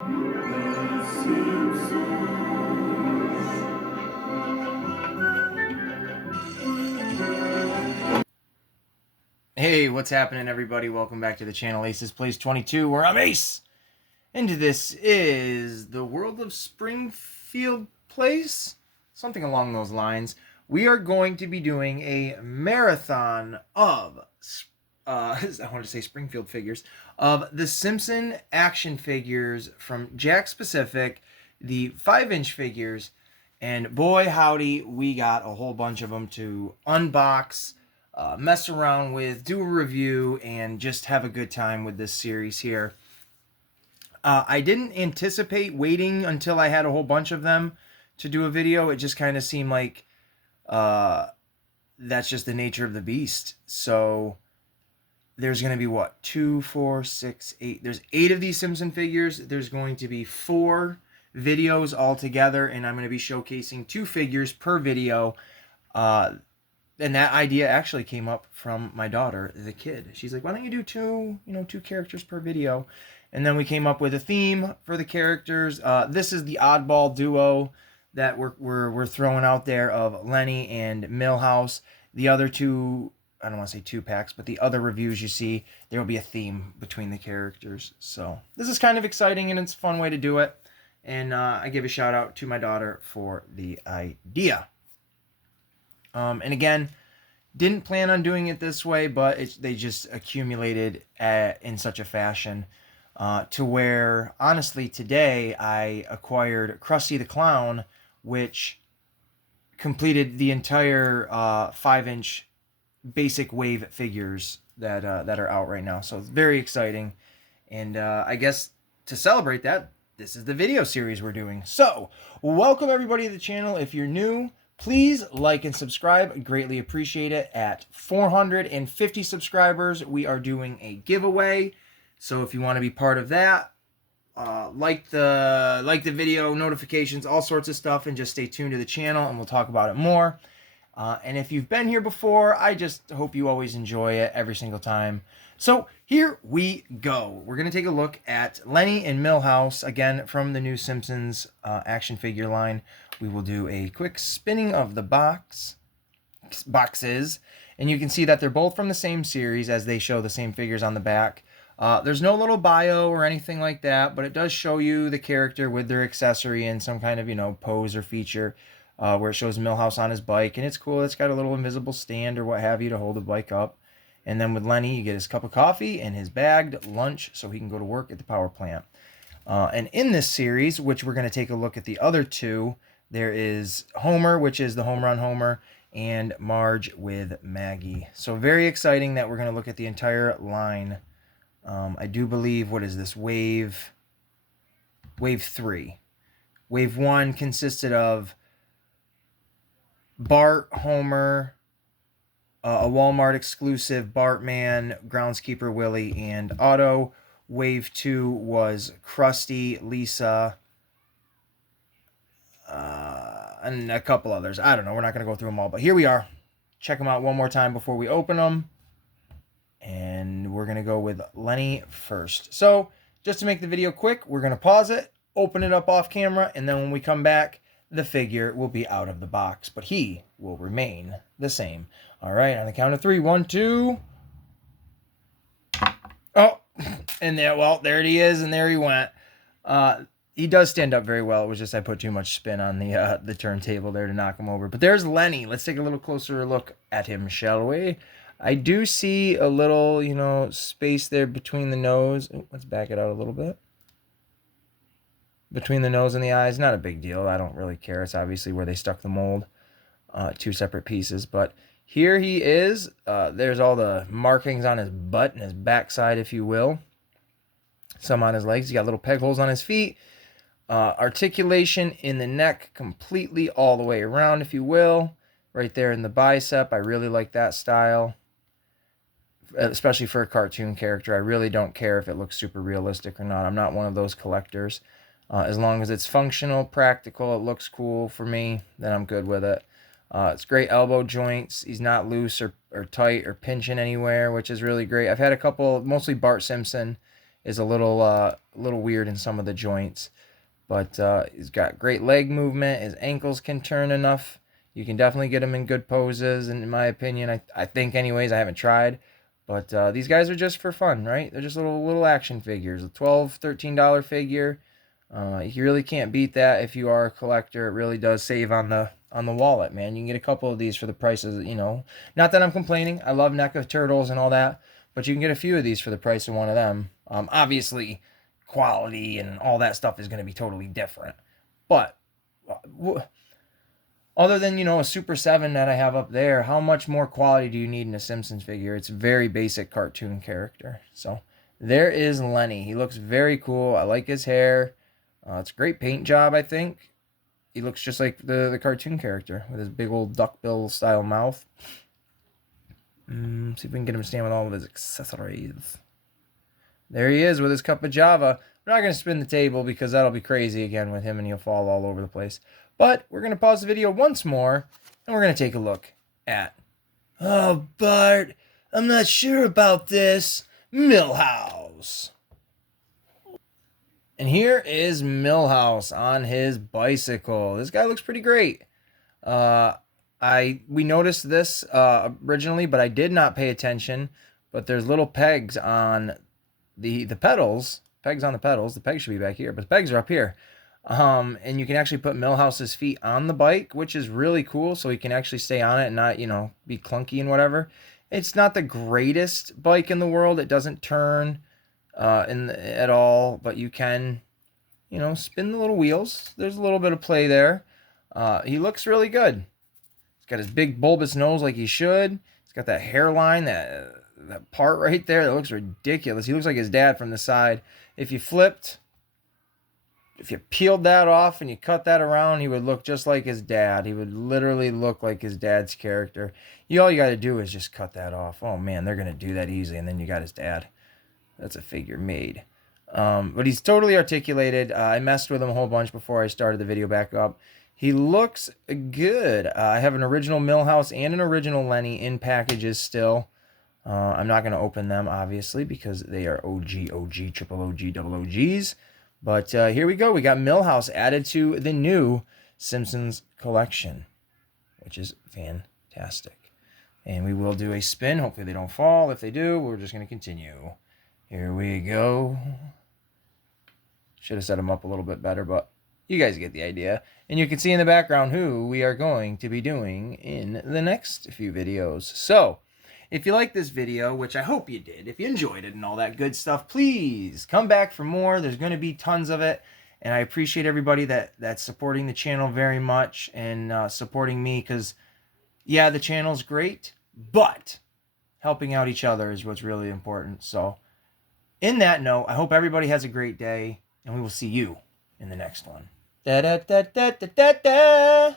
Hey, what's happening, everybody? Welcome back to the channel Aces Plays 22, where I'm Ace. And this is the world of Springfield Place? Something along those lines. We are going to be doing a marathon of, I want to say Springfield figures, of the Simpson action figures from Jakks Pacific, the 5-inch figures. And boy, howdy, we got a whole bunch of them to unbox, mess around with, do a review, and just have a good time with this series here. I didn't anticipate waiting until I had a whole bunch of them to do a video. It just kind of seemed like that's just the nature of the beast. So there's going to be what? 2, 4, 6, 8. There's 8 of these Simpson figures. There's going to be 4 videos altogether, and I'm going to be showcasing 2 figures per video. And that idea actually came up from my daughter, the kid. She's like, why don't you do 2 characters per video? And then we came up with a theme for the characters. This is the oddball duo that we're throwing out there of Lenny and Milhouse. The other 2, I don't want to say 2-packs, but the other reviews you see, there will be a theme between the characters. So this is kind of exciting, and it's a fun way to do it. And I give a shout out to my daughter for the idea. And again, didn't plan on doing it this way, but they just accumulated in such a fashion to where, honestly, today I acquired Krusty the Clown, which completed the entire 5-inch basic wave figures that are out right now. So it's very exciting. And I guess to celebrate that, this is the video series we're doing. So welcome everybody to the channel. If you're new, please like and subscribe. I greatly appreciate it. At 450 subscribers, we are doing a giveaway. So if you want to be part of that, like the video, notifications, all sorts of stuff, and just stay tuned to the channel, and we'll talk about it more. And if you've been here before, I just hope you always enjoy it every single time. So here we go. We're going to take a look at Lenny and Milhouse, again, from the new Simpsons action figure line. We will do a quick spinning of the boxes, and you can see that they're both from the same series, as they show the same figures on the back. There's no little bio or anything like that, but it does show you the character with their accessory and some kind of, pose or feature, where it shows Milhouse on his bike, and it's cool. It's got a little invisible stand or what have you to hold the bike up. And then with Lenny, you get his cup of coffee and his bagged lunch so he can go to work at the power plant. And in this series, which we're going to take a look at the other 2, there is Homer, which is the Home Run Homer, and Marge with Maggie. So very exciting that we're going to look at the entire line. I do believe, what is this, Wave 3. Wave 1 consisted of Bart, Homer, a Walmart exclusive Bartman, Groundskeeper Willie, and Otto. Wave 2 was Krusty, Lisa, and a couple others. I don't know. We're not going to go through them all, but here we are. Check them out one more time before we open them. And we're going to go with Lenny first. So just to make the video quick, we're going to pause it, open it up off camera, and then when we come back, the figure will be out of the box, but he will remain the same. All right, on the count of 3. 1, 2. Oh, and there he is, and there he went. He does stand up very well. It was just I put too much spin on the turntable there to knock him over. But there's Lenny. Let's take a little closer look at him, shall we? I do see a little, space there between the nose. Ooh, let's back it out a little bit. Between the nose and the eyes, not a big deal. I don't really care. It's obviously where they stuck the mold. 2 separate pieces. But here he is. There's all the markings on his butt and his backside, if you will. Some on his legs. He's got little peg holes on his feet. Articulation in the neck completely all the way around, if you will. Right there in the bicep. I really like that style. Especially for a cartoon character. I really don't care if it looks super realistic or not. I'm not one of those collectors. As long as it's functional, practical, it looks cool for me, then I'm good with it. It's great elbow joints. He's not loose or tight or pinching anywhere, which is really great. I've had a couple, mostly Bart Simpson is a little weird in some of the joints. But he's got great leg movement. His ankles can turn enough. You can definitely get him in good poses, in my opinion. I think, anyways. I haven't tried. But these guys are just for fun, right? They're just little action figures. A $12, $13 figure. You really can't beat that if you are a collector. It really does save on the wallet, man. You can get a couple of these for the prices, Not that I'm complaining. I love NECA turtles and all that, but you can get a few of these for the price of one of them. Obviously, quality and all that stuff is going to be totally different. But other than, a Super 7 that I have up there, how much more quality do you need in a Simpsons figure? It's a very basic cartoon character. So there is Lenny. He looks very cool. I like his hair. It's a great paint job, I think. He looks just like the cartoon character with his big old duckbill style mouth. See if we can get him to stand with all of his accessories. There he is with his cup of Java. I'm not going to spin the table because that'll be crazy again with him and he'll fall all over the place. But we're going to pause the video once more and we're going to take a look at... Oh, Bart, I'm not sure about this. Milhouse. And here is Milhouse on his bicycle. This guy looks pretty great. We noticed this originally, but I did not pay attention. But there's little pegs on the pedals. Pegs on the pedals. The pegs should be back here, but the pegs are up here. And you can actually put Milhouse's feet on the bike, which is really cool. So he can actually stay on it and not, be clunky and whatever. It's not the greatest bike in the world. It doesn't turn at all, but you can, spin the little wheels. There's a little bit of play there. He looks really good. He's got his big bulbous nose like he should. He's got that hairline, that part right there that looks ridiculous. He looks like his dad from the side. If you peeled that off and you cut that around, he would look just like his dad. He would literally look like his dad's character. All you got to do is just cut that off. Oh man, they're going to do that easily, and then you got his dad. That's a figure made. But he's totally articulated. I messed with him a whole bunch before I started the video back up. He looks good. I have an original Milhouse and an original Lenny in packages still. I'm not going to open them, obviously, because they are OG, triple OG, double OGs. But here we go. We got Milhouse added to the new Simpsons collection, which is fantastic. And we will do a spin. Hopefully they don't fall. If they do, we're just going to continue. Here we go. Should have set them up a little bit better, but you guys get the idea. And you can see in the background who we are going to be doing in the next few videos. So, if you like this video, which I hope you did, if you enjoyed it and all that good stuff, please come back for more. There's going to be tons of it. And I appreciate everybody that's supporting the channel very much and supporting me because, yeah, the channel's great, but helping out each other is what's really important. So, in that note, I hope everybody has a great day, and we will see you in the next one. Da da da da da da da.